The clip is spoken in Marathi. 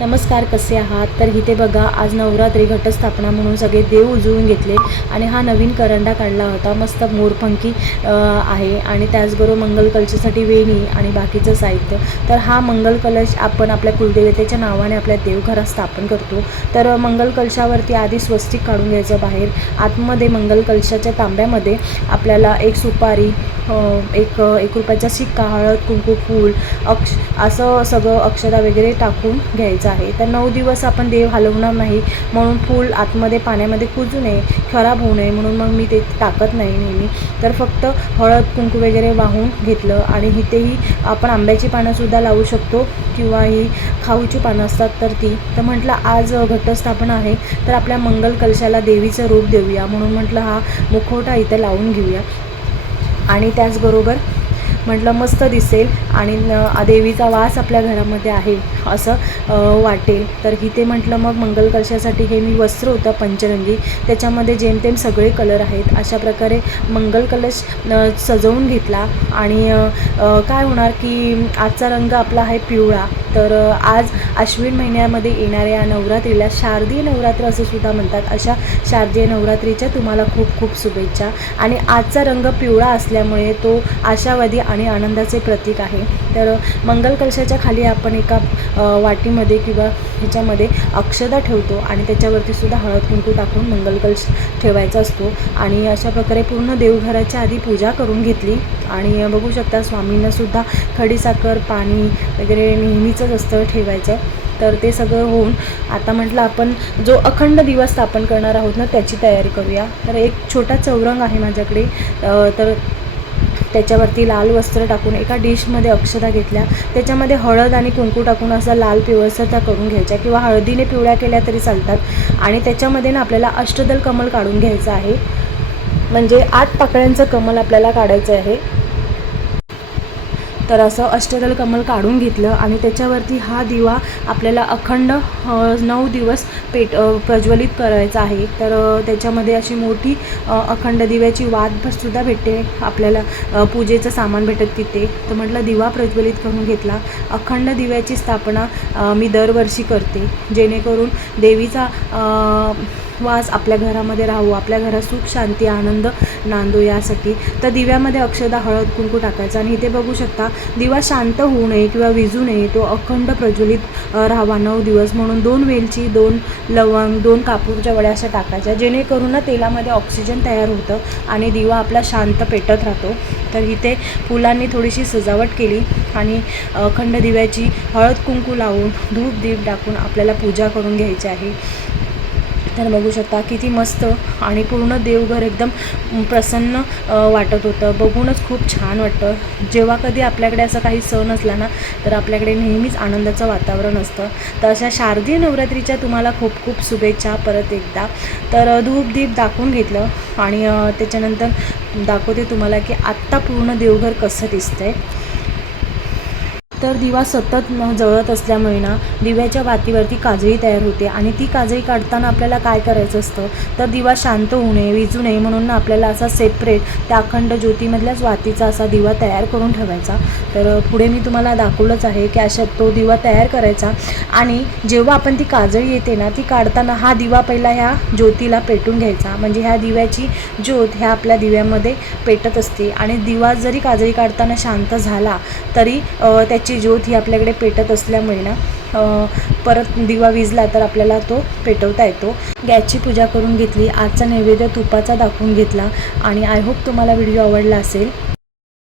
नमस्कार कसे आहात? तर इथे बघा आज नवरात्री घटस्थापना म्हणून सगळे देव उजळून घेतले आणि हा नवीन करंडा काढला होता. मस्त मोरपंखी आहे आणि त्याचबरोबर मंगल कलशासाठी वेणी आणि बाकीचं साहित्य. तर हा मंगल कलश आपण आपल्या कुलदेवतेच्या नावाने आपल्या देवघरात स्थापन करतो. तर मंगल कलशावरती आधी स्वस्तिक काढून घ्यायचं बाहेर. आतमध्ये मंगल कलशाच्या तांब्यामध्ये आपल्याला एक सुपारी एक एक रुपयाचा सिक्का हळद कुंकू फूल अक्ष असं सगळं अक्षदा वगैरे टाकून घ्यायचं आहे. तर नऊ दिवस आपण देव हलवणार नाही म्हणून फूल आतमध्ये पाण्यामध्ये कुजू नये खराब होऊ नये म्हणून मग मी ते टाकत नाही नेहमी. तर फक्त हळद कुंकू वगैरे वाहून घेतलं आणि इथेही आपण आंब्याची पानंसुद्धा लावू शकतो किंवा ही खाऊची पानं असतात तर ती. तर म्हटलं आज घटस्थापना आहे तर आपल्या मंगल कलशाला देवीचं रूप देऊया म्हणून म्हटलं हा मुखवटा इथं लावून घेऊया. आणि त्याचबरोबर म्हटलं मस्त दिसेल आणि देवीचा वास आपल्या घरामध्ये आहे असं वाटेल. तर इथे म्हटलं मग मंगल कलशासाठी हे मी वस्त्र होतं पंचरंगी. त्याच्यामध्ये जेमतेम सगळे कलर आहेत. अशा प्रकारे मंगल कलश सजवून घेतला आणि काय होणार की आजचा रंग आपला आहे पिवळा. तर आज आश्विन महिन्यामध्ये येणाऱ्या या नवरात्रीला शारदीय नवरात्र असं सुद्धा म्हणतात. अशा शारदीय नवरात्रीच्या तुम्हाला खूप खूप शुभेच्छा. आणि आजचा रंग पिवळा असल्यामुळे तो आशावादी आणि आनंदाचे प्रतीक आहे. तर मंगल कलशाच्या खाली आपण एका वाटीमध्ये किंवा ह्याच्यामध्ये अक्षदा ठेवतो आणि त्याच्यावरती सुद्धा हळद कुंकू टाकून मंगल कलश ठेवायचा असतो. आणि अशा प्रकारे पूर्ण देवघराच्या आधी पूजा करून घेतली. आणि बघू शकता स्वामी सुद्धा खडीसाखर पाणी वगैरे नेहमीचंच असतं ठेवायचं. तर ते सगळं होऊन आता म्हटलं आपण जो अखंड दिवस स्थापन करणार आहोत ना त्याची तयारी करूया. तर एक छोटा चौरंग आहे माझ्याकडे. तर त्याच्यावरती लाल वस्त्र टाकून एका डिशमध्ये अक्षता घेतल्या. त्याच्यामध्ये हळद आणि कुंकू टाकून असा लाल पिवळसर त्या करून घ्यायच्या किंवा हळदीने पिवळ्या केल्या तरी चालतात. आणि त्याच्यामध्ये ना आपल्याला अष्टदल कमल काढून घ्यायचं आहे. म्हणजे आठ पाकळ्यांचं कमल आपल्याला काढायचं आहे. तर असं अष्टदल कमल काढून घेतलं आणि त्याच्यावरती हा दिवा आपल्याला अखंड नऊ दिवस पेट प्रज्वलित करायचा आहे. तर त्याच्यामध्ये अशी मोठी अखंड दिव्याची वादसुद्धा भेटते आपल्याला पूजेचं सामान भेटत तिथे. तर म्हटलं दिवा प्रज्वलित करून घेतला. अखंड दिव्याची स्थापना मी दरवर्षी करते. जेणेकरून देवीचा वास आपल्या घरामध्ये राहू आपल्या घरात सुख शांती आनंद नांदो यासाठी. तर दिव्यामध्ये अक्षदा हळद कुंकू टाकायचं आणि इथे बघू शकता दिवा शांत होऊ नये किंवा विजू नये तो अखंड प्रज्वलित राहावा नऊ दिवस. म्हणून दोन वेलची दोन लवंग दोन कापूरच्या वड्या अशा टाकायच्या जेणेकरून तेलामध्ये ऑक्सिजन तयार होतं आणि दिवा आपला शांत पेटत राहतो. तर इथे फुलांनी थोडीशी सजावट केली आणि अखंड दिव्याची हळद कुंकू लावून धूप दीप टाकून आपल्याला पूजा करून घ्यायची आहे. तर बघू शकता किती मस्त आणि पूर्ण देवघर एकदम प्रसन्न वाटत होतं. बघूनच खूप छान वाटतं. जेव्हा कधी आपल्याकडे असं काही सण असला ना तर आपल्याकडे नेहमीच आनंदाचं वातावरण असतं. तर अशा शारदीय नवरात्रीच्या तुम्हाला खूप खूप शुभेच्छा परत एकदा. तर धूप दीप दाखवून घेतलं आणि त्याच्यानंतर दाखवते तुम्हाला की आत्ता पूर्ण देवघर कसं दिसतंय. तर दिवा सतत न जळत असल्यामुळे ना दिव्याच्या वातीवरती काजळी तयार होते आणि ती काजळी काढताना आपल्याला काय करायचं असतं? तर दिवा शांत होऊ नये विजू नये म्हणून ना आपल्याला असा सेपरेट त्या अखंड ज्योतीमधल्याच वातीचा असा दिवा तयार करून ठेवायचा. तर पुढे मी तुम्हाला दाखवलंच आहे की अशा तो दिवा तयार करायचा आणि जेव्हा आपण ती काजळी येते ना ती काढताना हा दिवा पहिला ह्या ज्योतीला पेटून घ्यायचा. म्हणजे ह्या दिव्याची ज्योत ह्या आपल्या दिव्यामध्ये पेटत असते आणि दिवा जरी काजळी काढताना शांत झाला तरी त्याची त्याची ज्योत ही आपल्याकडे पेटत असल्यामुळे ना परत दिवा विजला तर आपल्याला तो पेटवता येतो. गॅसची पूजा करून घेतली आजचा नैवेद्य तुपाचा दाखवून घेतला आणि आय होप तुम्हाला व्हिडिओ आवडला असेल.